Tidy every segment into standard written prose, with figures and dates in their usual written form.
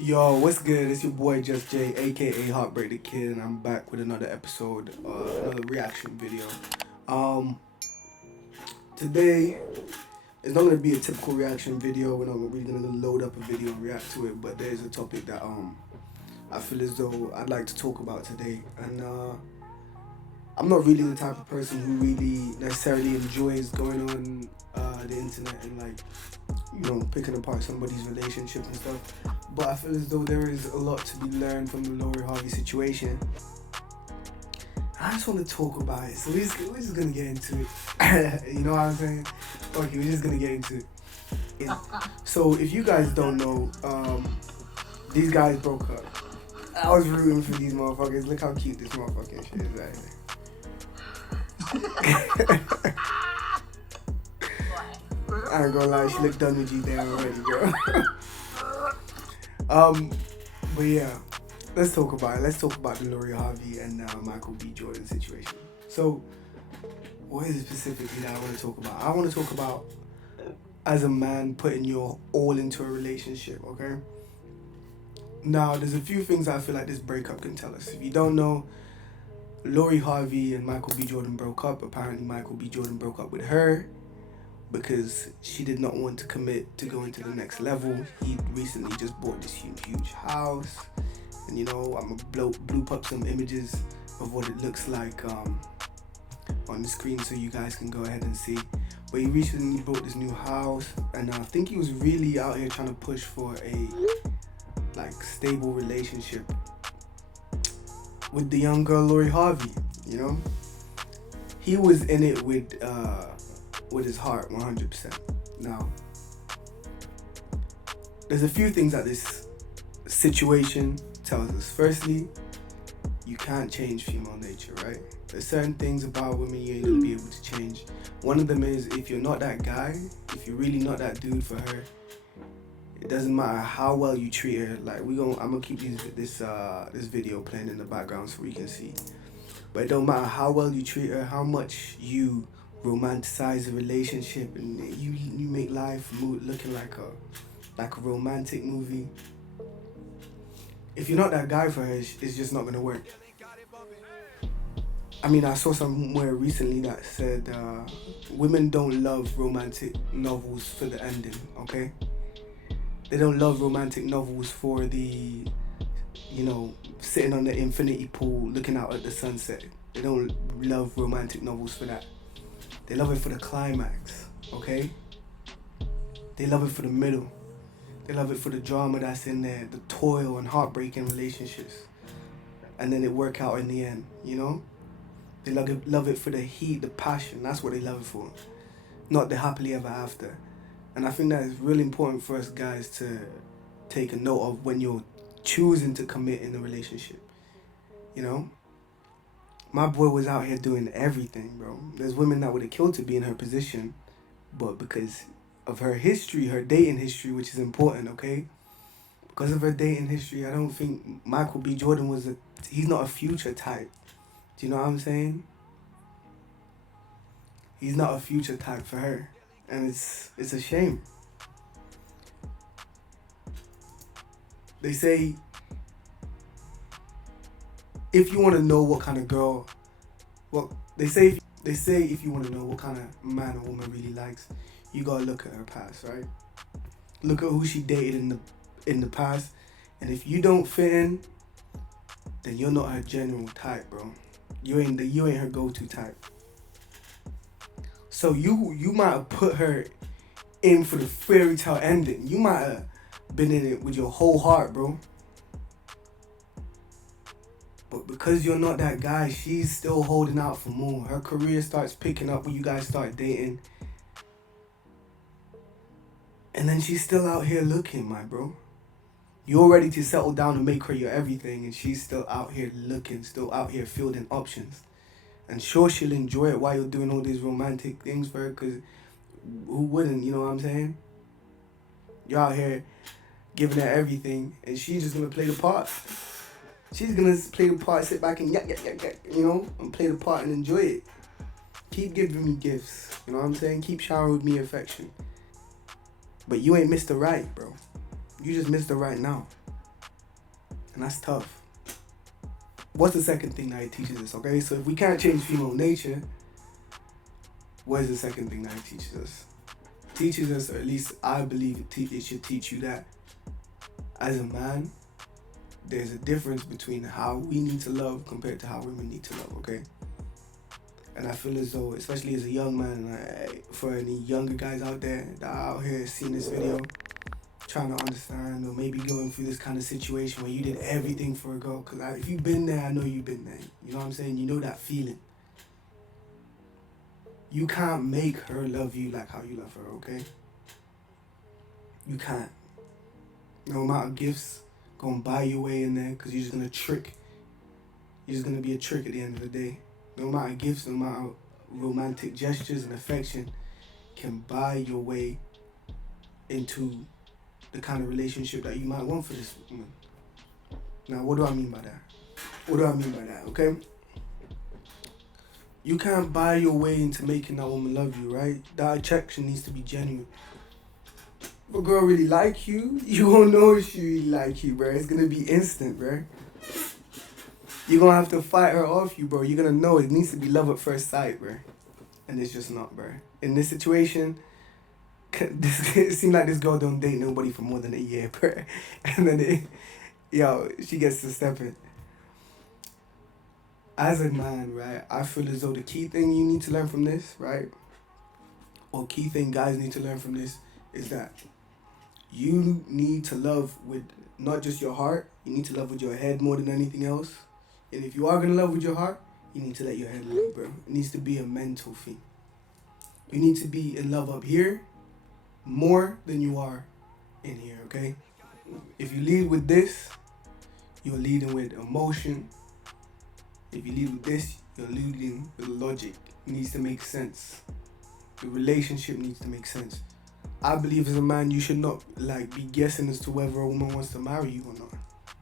Yo, what's good? It's your boy JUST.J, aka Heartbreak the Kid, and I'm back with another episode, another reaction video. Um, Today it's not gonna be a typical reaction video. We're not really gonna load up a video and react to it, but there's a topic that I feel as though I'd like to talk about today, and I'm not really the type of person who really necessarily enjoys going on the internet and picking apart somebody's relationship and stuff. But I feel as though there is a lot to be learned from the Lori Harvey situation. I just want to talk about it, so we're just gonna get into it. You know what I'm saying? Okay, we're just gonna get into it. Yeah. So if you guys don't know, these guys broke up. I was rooting for these motherfuckers. Look how cute this motherfucking shit is right here. I ain't gonna lie, she looked done with you there already, girl. But yeah, let's talk about it. Let's talk about the Lori Harvey and Michael B. Jordan situation. So, what is it specifically that I want to talk about? I want to talk about, as a man, putting your all into a relationship, okay? Now, there's a few things I feel like this breakup can tell us. If you don't know, Lori Harvey and Michael B. Jordan broke up. Apparently, Michael B. Jordan broke up with her because she did not want to commit to going to the next level. He recently just bought this huge house, and I'm gonna bloop up some images of what it looks like on the screen so you guys can go ahead and see. But he recently bought this new house, and I think he was really out here trying to push for a stable relationship with the young girl Lori Harvey. He was in it with his heart 100%. Now, there's a few things that this situation tells us. Firstly, you can't change female nature, right? There's certain things about women you ain't gonna be able to change. One of them is, if you're not that guy, if you're really not that dude for her, it doesn't matter how well you treat her. I'm gonna keep this video playing in the background so we can see. But it don't matter how well you treat her, how much you romanticize a relationship, and you make life looking like a romantic movie. If you're not that guy for her, it's just not gonna work. I mean, I saw somewhere recently that said women don't love romantic novels for the ending, okay? They don't love romantic novels for the, sitting on the infinity pool looking out at the sunset. They don't love romantic novels for that. They love it for the climax, okay? They love it for the middle. They love it for the drama that's in there, the toil and heartbreak in relationships. And then it work out in the end, They love it for the heat, the passion. That's what they love it for. Not the happily ever after. And I think that is really important for us guys to take a note of when you're choosing to commit in a relationship. My boy was out here doing everything, bro. There's women that would have killed to be in her position, but because of her history, her dating history, which is important, okay? Because of her dating history, I don't think Michael B. Jordan he's not a future type. Do you know what I'm saying? He's not a future type for her. And it's a shame. They say, if you want to know what kind of girl, they say if you want to know what kind of man or woman really likes, you gotta look at her past, right? Look at who she dated in the past, and if you don't fit in, then you're not her general type, bro. You ain't her go-to type. So you might have put her in for the fairy tale ending. You might have been in it with your whole heart, bro. But because you're not that guy, she's still holding out for more. Her career starts picking up when you guys start dating. And then she's still out here looking, my bro. You're ready to settle down and make her your everything, and she's still out here looking, still out here fielding options. And sure, she'll enjoy it while you're doing all these romantic things for her, because who wouldn't, you know what I'm saying? You're out here giving her everything, and she's just going to play the part. She's going to play the part, sit back and and play the part and enjoy it. Keep giving me gifts, you know what I'm saying? Keep showering with me affection. But you ain't Mr. Right, bro. You just missed the right now. And that's tough. What's the second thing that it teaches us, okay? So if we can't change female nature, what is the second thing that it teaches us? It teaches us, or at least I believe it should teach you that as a man, there's a difference between how we need to love compared to how women need to love, okay? And I feel as though, especially as a young man, for any younger guys out there that are out here seeing this video, trying to understand or maybe going through this kind of situation where you did everything for a girl. Because if you've been there, I know you've been there. You know what I'm saying? You know that feeling. You can't make her love you like how you love her, okay? You can't. No amount of gifts gonna buy your way in there because you're just gonna trick. You're just gonna be a trick at the end of the day. No amount of gifts, no amount of romantic gestures and affection can buy your way into the kind of relationship that you might want for this woman. Now, what do I mean by that? What do I mean by that, okay? You can't buy your way into making that woman love you, right? That attraction needs to be genuine. If a girl really like you, you gonna know if she really like you, bro. It's gonna be instant, bro. You're gonna have to fight her off you, bro. You're gonna know it needs to be love at first sight, bro. And it's just not, bro. In this situation, it seems like this girl don't date nobody for more than a year, bro. And then, she gets to step in. As a man, right, I feel as though the key thing you need to learn from this, right, or key thing guys need to learn from this is that you need to love with not just your heart, you need to love with your head more than anything else. And if you are going to love with your heart, you need to let your head love, bro. It needs to be a mental thing. You need to be in love up here more than you are in here, okay? If you lead with this, you're leading with emotion. If you lead with this, you're leading with logic. It needs to make sense. The relationship needs to make sense. I believe as a man, you should not be guessing as to whether a woman wants to marry you or not,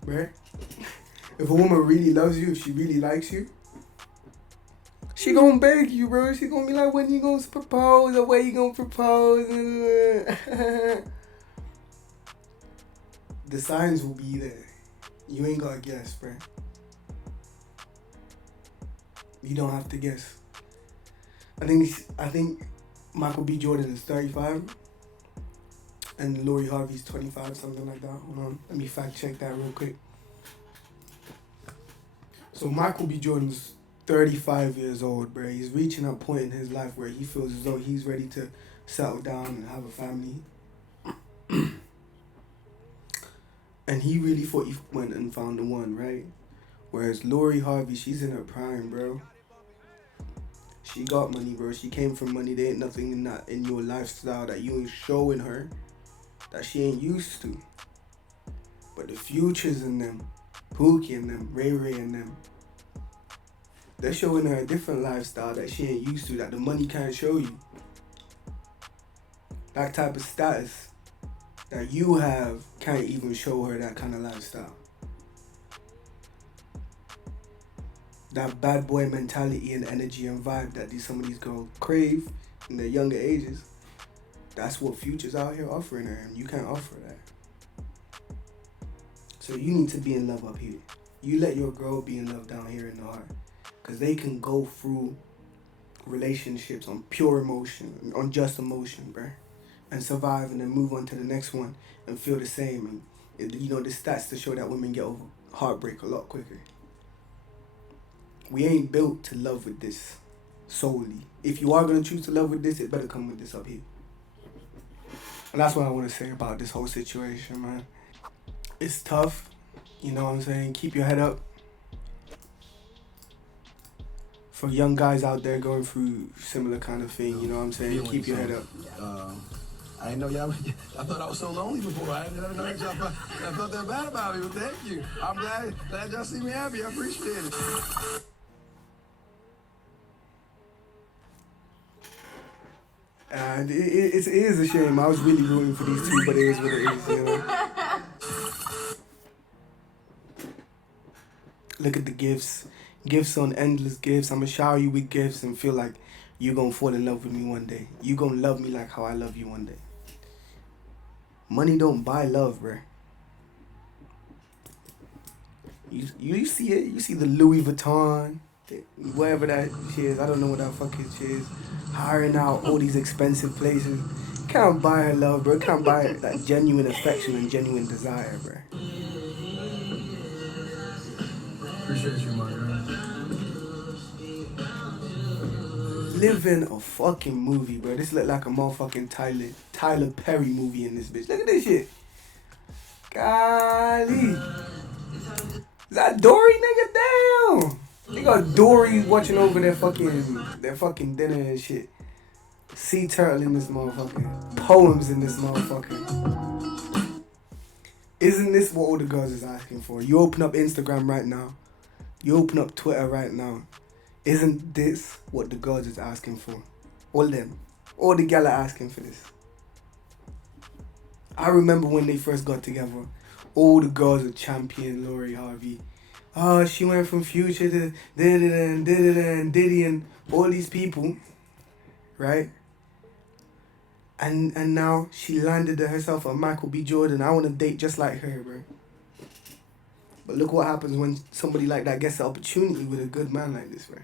right? If a woman really loves you, if she really likes you, she gonna beg you, bro. She gonna be like, when you gonna propose or where you gonna propose? The signs will be there. You ain't gotta guess, bro. You don't have to guess. I think Michael B. Jordan is 35 and Lori Harvey's 25, something like that. Hold on, let me fact check that real quick. So Michael B. Jordan's 35 years old, bro. He's reaching a point in his life where he feels as though he's ready to settle down and have a family. And he really thought he went and found the one, right? Whereas Lori Harvey, she's in her prime, bro. She got money, bro. She came from money. There ain't nothing in your lifestyle that you ain't showing her that she ain't used to. But the Futures in them, Pookie and them, Ray Ray and them, they're showing her a different lifestyle that she ain't used to, that the money can't show you. That type of status that you have can't even show her that kind of lifestyle. That bad boy mentality and energy and vibe that some of these girls crave in their younger ages, that's what Future's out here offering her, and you can't offer that. So you need to be in love up here. You let your girl be in love down here in the heart. Because they can go through relationships on pure emotion, on just emotion, bruh. And survive and then move on to the next one and feel the same. And, the stats to show that women get over heartbreak a lot quicker. We ain't built to love with this solely. If you are going to choose to love with this, it better come with this up here. And that's what I want to say about this whole situation, man. It's tough. You know what I'm saying? Keep your head up. For young guys out there going through similar kind of thing, you know what I'm saying? Keep your head up. I didn't know y'all. I thought I was so lonely before. I didn't know y'all felt that bad about me. But thank you. I'm glad y'all see me happy. I appreciate it. And it is a shame. I was really rooting for these two, but it is what it is, you know? Look at the gifts. Gifts on endless gifts. I'm going to shower you with gifts and feel like you're going to fall in love with me one day. You're going to love me like how I love you one day. Money don't buy love, bruh. You see it. You see the Louis Vuitton, whatever that shit is. I don't know what that fucking shit is. Hiring out all these expensive places. Can't buy her love, bro. Can't buy that genuine affection and genuine desire, bro. Appreciate you, my girl. Living a fucking movie, bro. This look like a motherfucking Tyler Perry movie in this bitch. Look at this shit. Golly. Is that Dory, nigga? Damn. They got Dory watching over their fucking dinner and shit. Sea turtle in this motherfucker. Poems in this motherfucker. Isn't this what all the girls is asking for? You open up Instagram right now. You open up Twitter right now. Isn't this what the girls is asking for? All them. All the gal are asking for this. I remember when they first got together. All the girls are champion Lori Harvey. Oh, she went from Future to Diddy and all these people. Right? And now she landed herself a Michael B. Jordan. I want to date just like her, bro. But look what happens when somebody like that gets the opportunity with a good man like this, bro.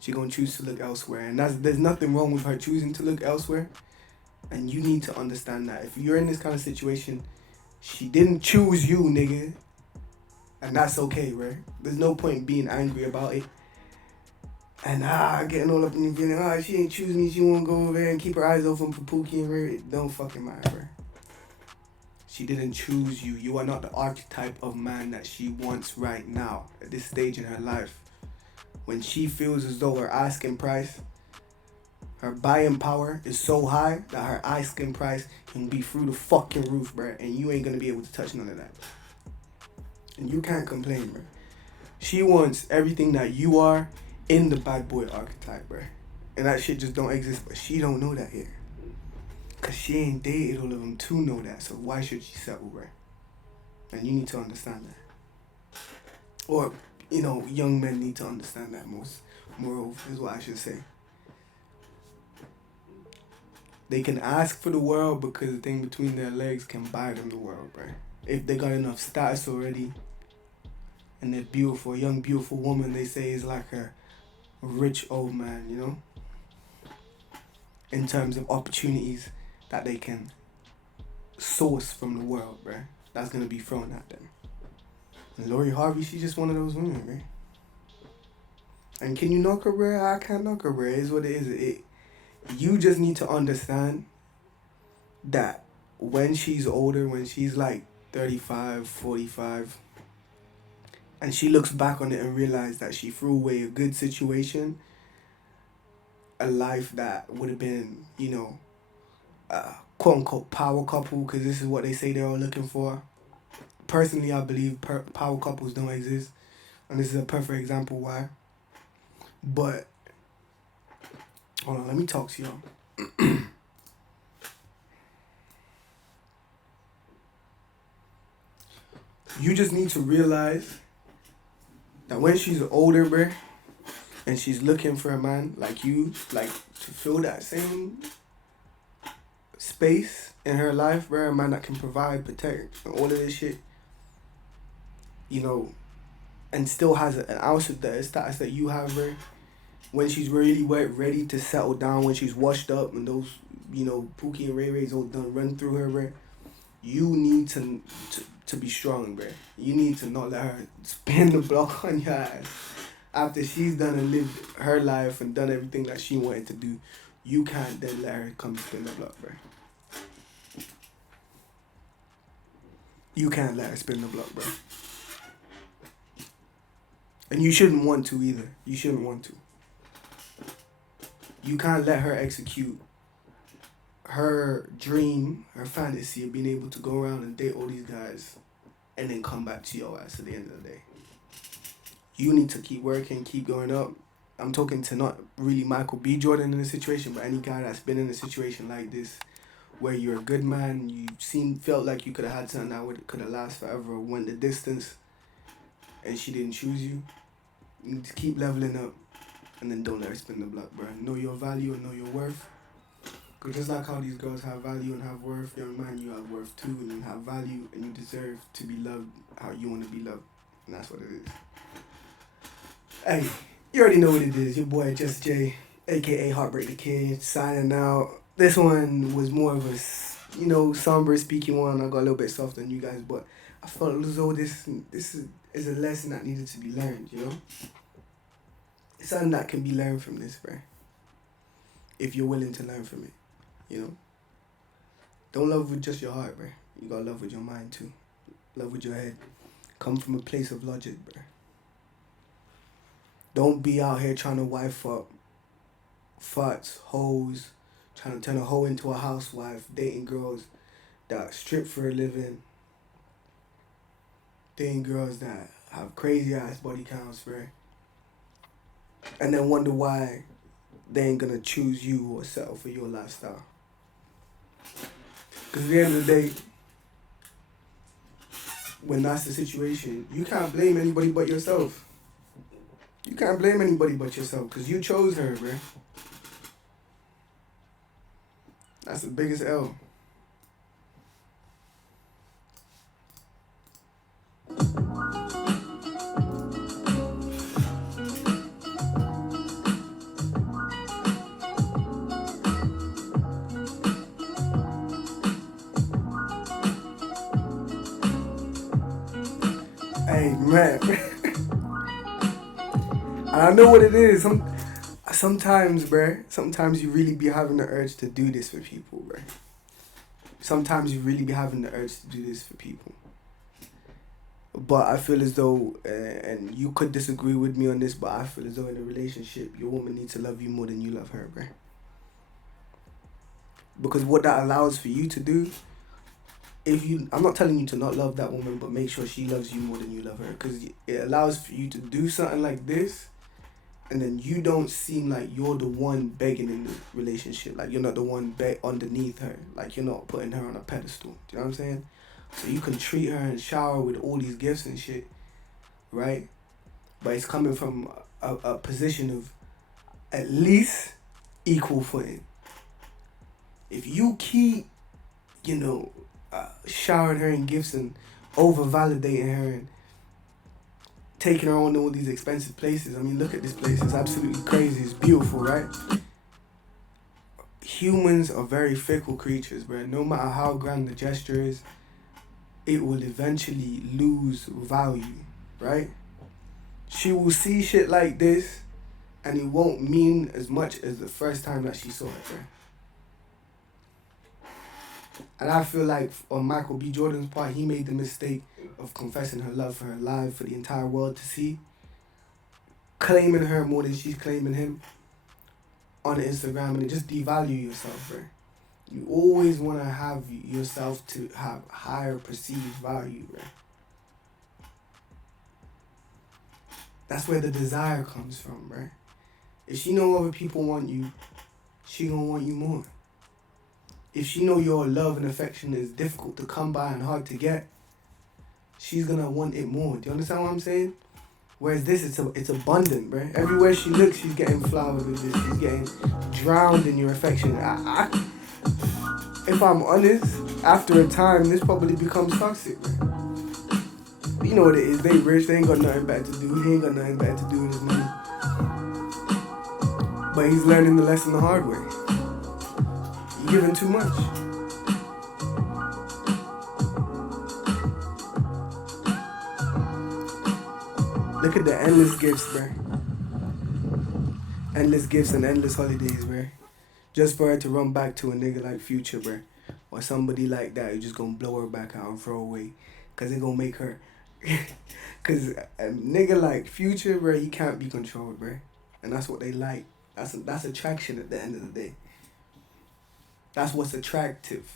She gonna choose to look elsewhere. And there's nothing wrong with her choosing to look elsewhere. And you need to understand that. If you're in this kind of situation, she didn't choose you, nigga. And that's okay, bro. There's no point being angry about it. And getting all up in your feeling, she ain't choose me, she won't go over there and keep her eyes open for Pookie and Ray. Don't fucking matter, bro. She didn't choose you. You are not the archetype of man that she wants right now, at this stage in her life. When she feels as though her asking price, her buying power is so high that her asking price can be through the fucking roof, bro. And you ain't gonna be able to touch none of that. And you can't complain, bro. She wants everything that you are in the bad boy archetype, bro. And that shit just don't exist, but she don't know that yet. Cause she ain't dated all of them to know that, so why should she settle, bro? And you need to understand that. Or, young men need to understand that moreover, is what I should say. They can ask for the world because the thing between their legs can buy them the world, bro. If they got enough status already, and they're beautiful, a young beautiful woman, they say is like a rich old man, in terms of opportunities that they can source from the world, bro. That's gonna be thrown at them. And Lori Harvey, she's just one of those women, bro. And can you knock her, bro? I can't knock her, bro. It is what it is. You just need to understand that when she's older, when she's like 35, 45, and she looks back on it and realizes that she threw away a good situation, a life that would have been, quote unquote power couple, because this is what they say they're all looking for. Personally, I believe power couples don't exist, and this is a perfect example why. But hold on, let me talk to y'all. You just need to realize that when she's older, bruh, and she's looking for a man like you, like to fill that same space in her life, bruh, a man that can provide, protect, and all of this shit, and still has an ounce of the status that you have, bruh. When she's really ready to settle down, when she's washed up and those, Pookie and Ray Ray's all done run through her, bruh, you need to be strong, bruh. You need to not let her spin the block on your ass. After she's done and lived her life and done everything that she wanted to do, you can't then let her come spin the block, bruh. You can't let her spin the block, bruh. And you shouldn't want to either. You shouldn't want to. You can't let her execute her dream, her fantasy of being able to go around and date all these guys and then come back to your ass at the end of the day. You need to keep working, keep going up. I'm talking to not really Michael B. Jordan in a situation, but any guy that's been in a situation like this where you're a good man, you felt like you could have had something that could have lasted forever, went the distance, and she didn't choose you. You need to keep leveling up and then don't let her spin the block, bro. Know your value and know your worth. Because just like how these girls have value and have worth, young man, you have worth too, and you have value, and you deserve to be loved how you want to be loved. And that's what it is. Hey, you already know what it is. Your boy JUST.J, aka Heartbreak the Kid, signing out. This one was more of a, somber speaking one. I got a little bit softer than you guys, but I felt as though this is a lesson that needed to be learned, It's something that can be learned from this, bro. If you're willing to learn from it, Don't love with just your heart, bro. You gotta love with your mind too. Love with your head. Come from a place of logic, bro. Don't be out here trying to wife up farts, hoes, trying to turn a hoe into a housewife, dating girls that strip for a living, dating girls that have crazy ass body counts, bro. And then wonder why they ain't gonna choose you or settle for your lifestyle. Because at the end of the day, when that's the situation, you can't blame anybody but yourself. You can't blame anybody but yourself because you chose her, bro. That's the biggest L. Hey, man. And I know what it is. Sometimes, bruh, sometimes you really be having the urge to do this for people, bruh. Sometimes you really be having the urge to do this for people. But I feel as though, and you could disagree with me on this, but I feel as though in a relationship, your woman needs to love you more than you love her, bruh. Because what that allows for you to do, I'm not telling you to not love that woman, but make sure she loves you more than you love her. Because it allows for you to do something like this, and then you don't seem like you're the one begging in the relationship. Like, you're not the one underneath her. Like, you're not putting her on a pedestal. Do you know what I'm saying? So you can treat her and shower with all these gifts and shit, right? But it's coming from a position of at least equal footing. If you keep, showering her in gifts and over-validating her and taking her on all these expensive places. I mean, look at this place. It's absolutely crazy. It's beautiful, right? Humans are very fickle creatures, bro. No matter how grand the gesture is, it will eventually lose value, right? She will see shit like this, and it won't mean as much as the first time that she saw it, bro. And I feel like on Michael B. Jordan's part, he made the mistake of confessing her love for her live for the entire world to see. Claiming her more than she's claiming him on Instagram, and it just devalue yourself, bro. You always want to have yourself to have higher perceived value, bro. That's where the desire comes from, bro. If she know other people want you, she gonna want you more. If she know your love and affection is difficult to come by and hard to get, she's gonna want it more. Do you understand what I'm saying? Whereas this, it's abundant, bro. Everywhere she looks, she's getting flowered with this. She's getting drowned in your affection. If I'm honest, after a time, this probably becomes toxic, bro. But you know what it is. They rich. They ain't got nothing better to do. He ain't got nothing better to do with his money. But he's learning the lesson the hard way. You're giving too much. Look at the endless gifts, bro. Endless gifts and endless holidays, bro. Just for her to run back to a nigga like Future, bro. Or somebody like that who's just gonna blow her back out and throw away. Cause it gonna make her... Cause a nigga like Future, bro, he can't be controlled, bro. And that's what they like. That's attraction at the end of the day. That's what's attractive.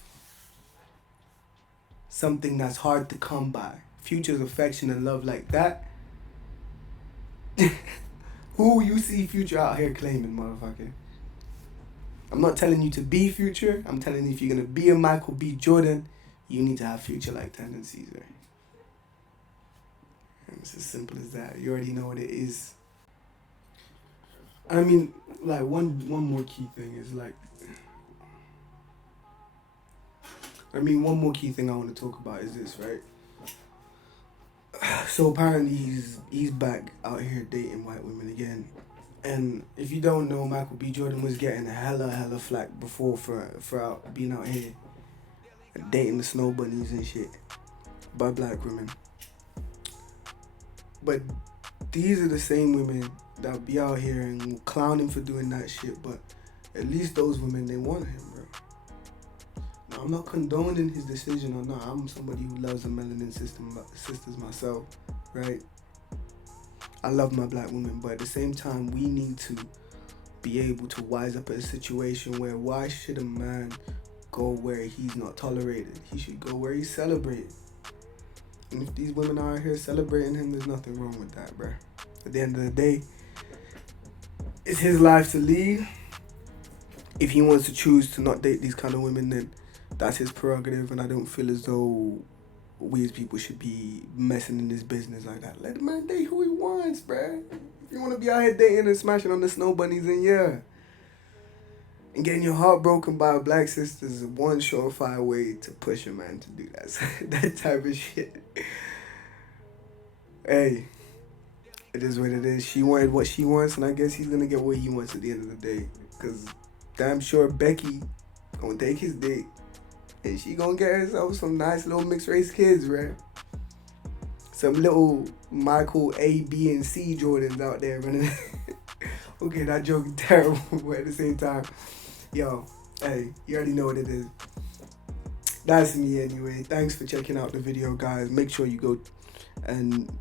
Something that's hard to come by. Future's affection and love like that. Who you see Future out here claiming, motherfucker? I'm not telling you to be Future. I'm telling you if you're gonna be a Michael B. Jordan, you need to have Future-like tendencies, right? And it's as simple as that. You already know what it is. I mean, like one more key thing is like I mean, one more key thing I want to talk about is this, right? So apparently he's back out here dating white women again. And if you don't know, Michael B. Jordan was getting hella flack before for out, being out here dating the snow bunnies and shit by black women. But these are the same women that be out here and clown him for doing that shit. But at least those women, they want him, bro. Now, I'm not condoning his decision or not. I'm somebody who loves the melanin sisters myself, right? I love my black women, but at the same time, we need to be able to wise up a situation where why should a man go where he's not tolerated? He should go where he's celebrated. And if these women are out here celebrating him, there's nothing wrong with that, bro. At the end of the day, it's his life to lead. If he wants to choose to not date these kind of women, then that's his prerogative, and I don't feel as though we as people should be messing in this business like that. Let the man date who he wants, bruh. If you want to be out here dating and smashing on the snow bunnies, then yeah. And getting your heart broken by a black sister is one surefire way to push a man to do that. That type of shit. Hey, it is what it is. She wanted what she wants, and I guess he's going to get what he wants at the end of the day. Because damn sure Becky going to take his dick. And she gonna get herself some nice little mixed race kids, right? Some little Micheal A, B, and C Jordans out there running. Okay, that joke is terrible, but at the same time, yo, hey, you already know what it is. That's me anyway. Thanks for checking out the video, guys. Make sure you go and...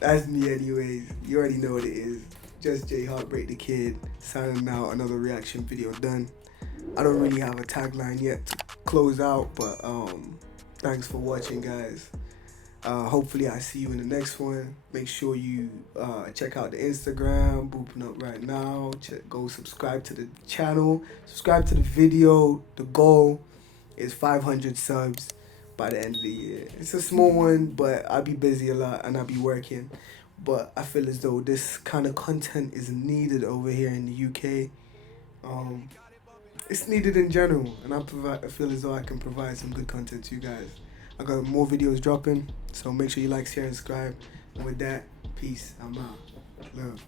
That's me anyways. You already know what it is. Just J, Heartbreak the Kid, signing out. Another reaction video done. I don't really have a tagline yet to close out, but thanks for watching, guys. Hopefully I see you in the next one. Make sure you check out the Instagram, booping up right now. Go subscribe to the channel, subscribe to the video. The goal is 500 subs by the end of the year. It's a small one, but I'll be busy a lot and I'll be working. But I feel as though this kind of content is needed over here in the UK. It's needed in general, and I feel as though I can provide some good content to you guys. I got more videos dropping, so make sure you like, share, and subscribe. And with that, peace. I'm out. Love.